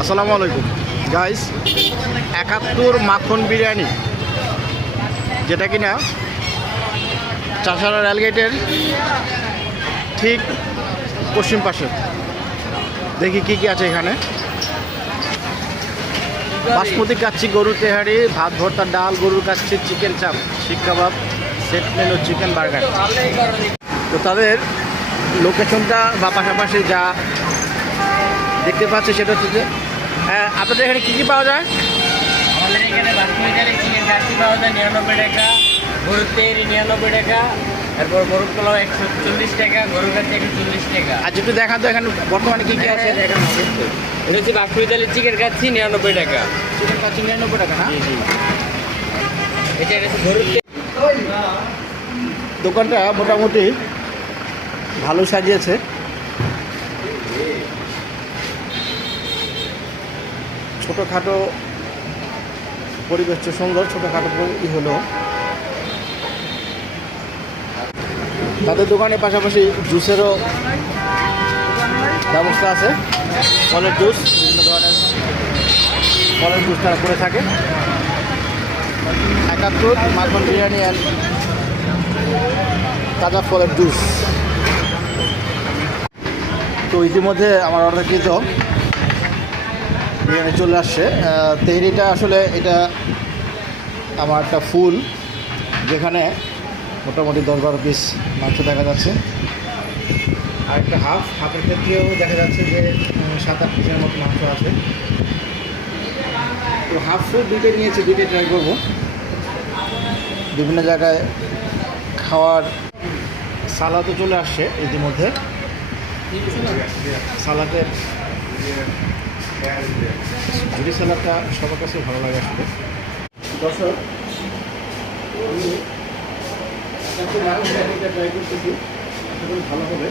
আসসালামু আলাইকুম গাইস। ৭১ মাখন বিরিয়ানি, যেটা কিনা চাষারা রেলগেটের ঠিক পশ্চিম পাশে। দেখি কি কি আছে এখানে। বাসমতি কাচ্চি, গরু তেহারি, ভাত ভর্তা, ডাল, গরুর কাচ্চি, চিকেন চাপ, শিক কাবাব, সেট মেনু, চিকেন বার্গার। তো তাদের লোকেশনটা বা পাশাপাশি যা দেখতে পাচ্ছি সেটা হচ্ছে যে আপনাদের এখানে কী কী পাওয়া যায়? আমাদের এখানে বাসমতি চালের চিকেন কাচ্চি পাওয়া যায় 99 টাকা, গরুর তেহারি 99 টাকা, তারপর গরুর পোলাও 140 টাকা, গরুর কাচ্চি 140 টাকা। আর যেটু দেখান তো এখানে বর্তমানে কী কী আছে? এটা হচ্ছে বাসমতি চালের চিকেন কাচ্চি 99 টাকা। চিকেন কাচ্চি 99 টাকা না? এটা হচ্ছে গরুর দোকানটা মোটামুটি ভালো সাজিয়েছে। ছোটোখাটো পরিবেশটা সুন্দর, ছোটোখাটো হলো তাদের দোকানের পাশাপাশি জুসেরও ব্যবস্থা আছে। ফলের জুস, বিভিন্ন ধরনের ফলের জুস তারা করে থাকে। ৭১ মাখন বিরিয়ানি অ্যান্ড তাজা ফলের জুস। তো ইতিমধ্যে আমার অর্ডারকৃত বিরিয়ানি চলে আসছে। তেহরিটা আসলে এটা আমার একটা ফুল, যেখানে মোটামুটি 10-12 পিস মাংস দেখা যাচ্ছে। আর একটা হাফের ক্ষেত্রেও দেখা যাচ্ছে যে 7-8 পিসের মতো মাংস আছে। তো হাফ ফুল দুইটাই নিয়েছি, দুইটাই ট্রাই করবো। বিভিন্ন জায়গায় খাওয়ার সালাদও চলে আসছে ইতিমধ্যে। সালাদের ঝুড়ি সালাদটা সবার কাছে ভালো লাগে আসলে। দর্শক, আমি ট্রাই করতেছি, খুবই ভালো হবে।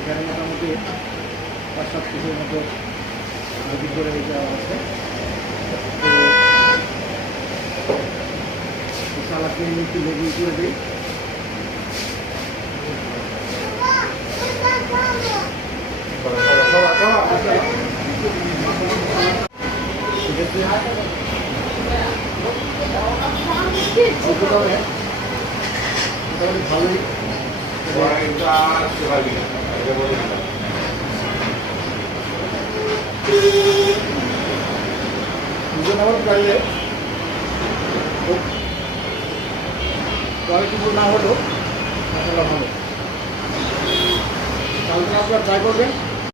এখানে মোটামুটি 5-7 পিসের মতো বুকিং করে দেওয়া আছে। তো সালাদকে একটু লেবু করে দিই। ভালোই রিজনেবল প্রাইসে, কোয়ালিটিফুল না হলেও মশলা ভালো। কালকে আপনারা ট্রাই করবেন।